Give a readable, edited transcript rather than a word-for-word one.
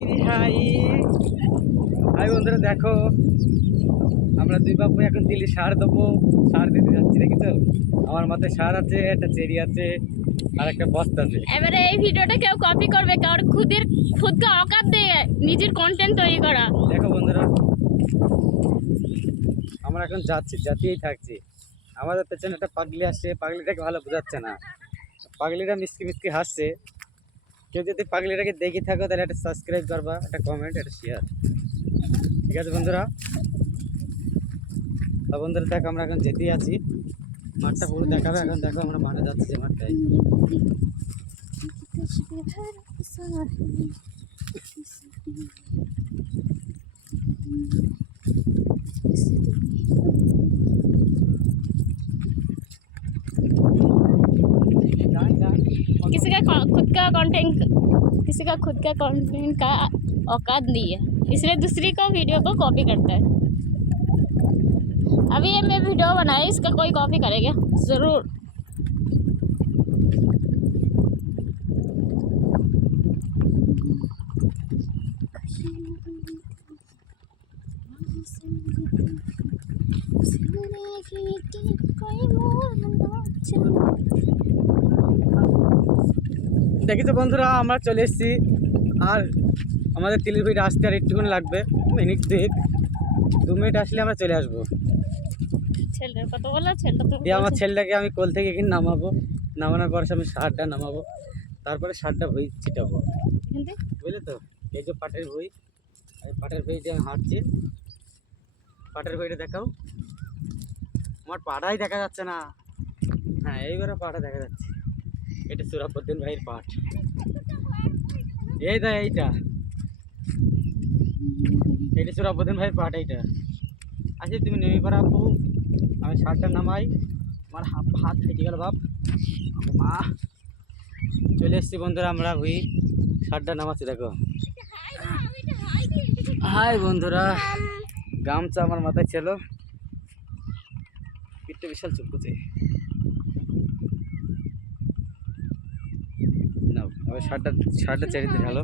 High high বন্ধুরা, দেখো আমরা দুই বাবু এখন দিল্লি সার দেবো, সার দিতে যাচ্ছি। দেখেছো আমার মাথায় সার আছে, একটা চেরি আছে আর একটা বস্তা আছে। এবারে এই ভিডিওটা কেউ কপি করবে, কারণ খুদকে অকাত দিয়ে নিজের কন্টেন্ট তৈরি করা। দেখো বন্ধুরা, আমরা এখন যাচ্ছি, যাতেই থাকছি। আমাদের পেছনে একটা পাগলি আসছে, পাগলিটাকে ভালো বোঝাচ্ছে না। পাগলিটা মিষ্টি মিষ্টি হাসছে। কেউ যদি পাগলিটাকে দেখে থাকো তাহলে একটা সাবস্ক্রাইব করবা, একটা কমেন্ট, একটা শেয়ার। ঠিক আছে বন্ধুরা? বন্ধুরা দেখো, আমরা এখন যেতেই আছি। মাঠটা পুরো দেখাবে। এখন দেখো আমরা মাঠে যাচ্ছি, যে মাঠটায়। किसी का खुद का कंटेंट किसी का खुद का कंटेंट का औकात नहीं है, इसलिए दूसरी को वीडियो को कॉपी करता है। अभी ये मैं वीडियो बनाई, इसका कोई कॉपी करेगा ज़रूर। দেখেছো বন্ধুরা, আমরা চলে এসেছি। আর আমাদের তিলির ভিড় আসতে আর একটুখানি লাগবে, মিনিট 2 মিনিট আসলে আমরা চলে আসবো। ছেলের কথা বলা, ছেলেটা তো দিয়ে আমার ছেলেটাকে আমি কোল থেকে এখানে নামাবো। নামানোর পর আমি সারটা নামাবো, তারপরে সারটা ভুই ছিটাবো। বুঝলে তো? এই যে পাটের ভুই, এই পাটের ভুই দিয়ে আমি হাঁটছি। পাটের ভুইটা দেখাও। আমার পাটাই দেখা যাচ্ছে না। হ্যাঁ, এইবারে পাটা দেখা যাচ্ছে। এটা সুরাবউদ্দিন ভাইয়ের পাট। এইটা এটা সুরাবউদ্দিন ভাইয়ের পাট। এইটা আচ্ছা, তুমি নেমে পারো আপু। আমি শার্টটা নামাই। আমার হাত ফেটে গেল বাপ। মা, চলে এসছি বন্ধুরা, আমরা ভুই শার্টটা নামাচ্ছি। দেখো, হাই বন্ধুরা, গামছা আমার মাথায় ছিল, পিঠটা বিশাল চুপকুচে। নাও, আবার শার্টটা ছেড়ে দিতে ভালো।